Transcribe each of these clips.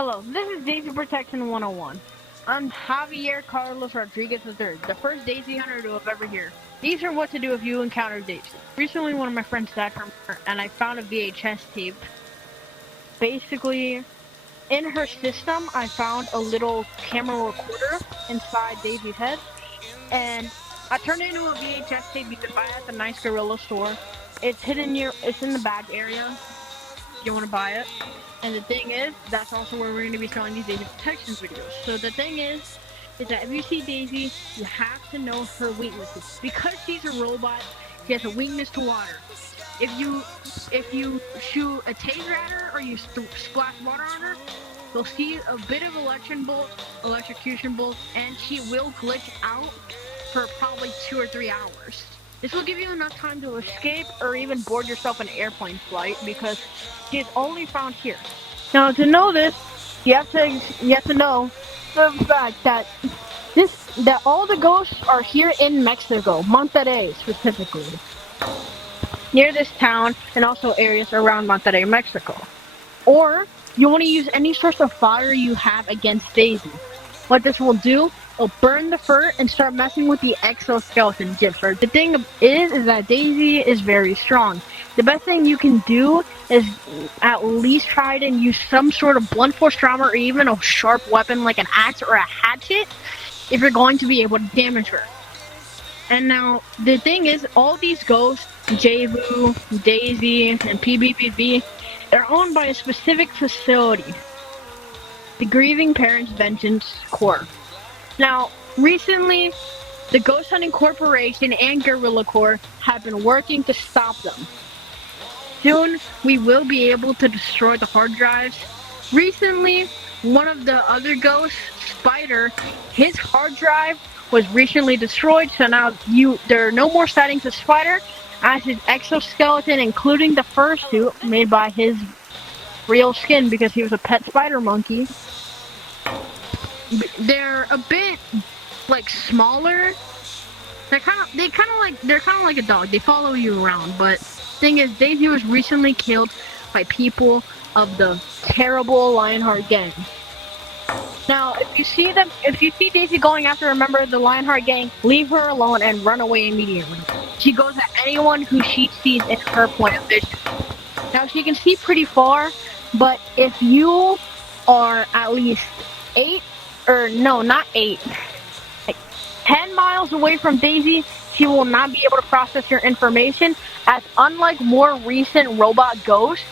Hello, this is Daisy Protection 101. I'm Javier Carlos Rodriguez III, the first Daisy hunter to have ever here. These are what to do if you encounter Daisy. Recently, one of my friends died from her, and I found a VHS tape. Basically, in her system, I found a little camera recorder inside Daisy's head, and I turned it into a VHS tape you can buy at the Nice Gorilla store. It's in the bag area. You want to buy it. And the thing is, that's also where we're going to be selling these Daisy protection videos. So the thing is that if you see Daisy, you have to know her weaknesses. Because she's a robot, she has a weakness to water. If you shoot a taser at her or you splash water on her, you'll see a bit of electrocution bolts, and she will glitch out for probably 2 or 3 hours. This will give you enough time to escape or even board yourself an airplane flight because she is only found here. Now, to know this, you have to know the fact that all the ghosts are here in Mexico, Monterrey specifically, near this town, and also areas around Monterrey, Mexico. Or you want to use any source of fire you have against Daisy. What this will do, it'll burn the fur and start messing with the exoskeleton gypsum. The thing is that Daisy is very strong. The best thing you can do is at least try to use some sort of blunt force trauma or even a sharp weapon like an axe or a hatchet if you're going to be able to damage her. And now, the thing is, all these ghosts, Javu, Daisy, and PBPV, they're owned by a specific facility, the Grieving Parents Vengeance Corps. Now, recently, the Ghost Hunting Corporation and Guerrilla Corps have been working to stop them. Soon, we will be able to destroy the hard drives. Recently, one of the other ghosts, Spider, his hard drive was recently destroyed, so now there are no more sightings of Spider, as his exoskeleton, including the fursuit made by his real skin because he was a pet spider monkey. They're a bit like smaller. They're kind of like a dog. They follow you around. But thing is, Daisy was recently killed by people of the terrible Lionheart gang. Now, if you see Daisy going after a member of the Lionheart gang, leave her alone and run away immediately. She goes at anyone who she sees in her point of vision. Now, she can see pretty far, but if you are at least 10 miles away from Daisy, she will not be able to process your information, as unlike more recent robot ghosts,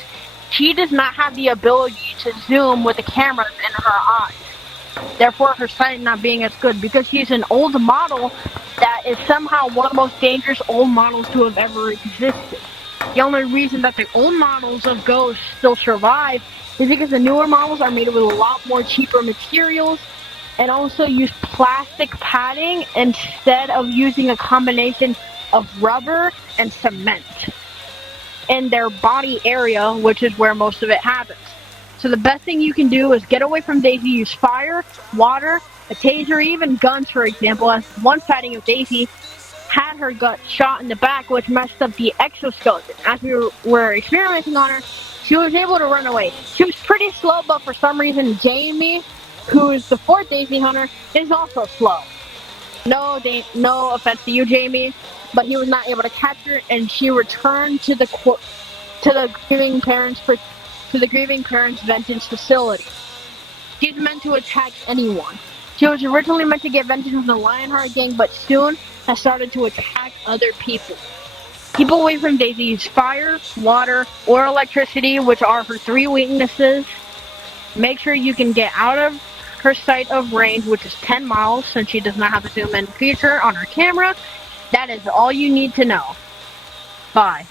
she does not have the ability to zoom with the cameras in her eyes. Therefore, her sight not being as good, because she's an old model that is somehow one of the most dangerous old models to have ever existed. The only reason that the old models of ghosts still survive is because the newer models are made with a lot more cheaper materials and also use plastic padding instead of using a combination of rubber and cement in their body area, which is where most of it happens. So the best thing you can do is get away from Daisy, use fire, water, a taser, even guns, for example. As one sighting of Daisy had her gut shot in the back, which messed up the exoskeleton. As we were experimenting on her, she was able to run away. She was pretty slow, but for some reason, Jamie, who is the 4th Daisy hunter, is also slow. No offense to you, Jamie, but he was not able to catch her, and she returned to the Grieving Parents Vengeance facility. She's meant to attack anyone. She was originally meant to get vengeance on the Lionheart gang, but soon has started to attack other people. Keep away from Daisy. Use fire, water, or electricity, which are her 3 weaknesses. Make sure you can get out of her sight of range, which is 10 miles, since she does not have a zoom in feature on her camera. That is all you need to know. Bye.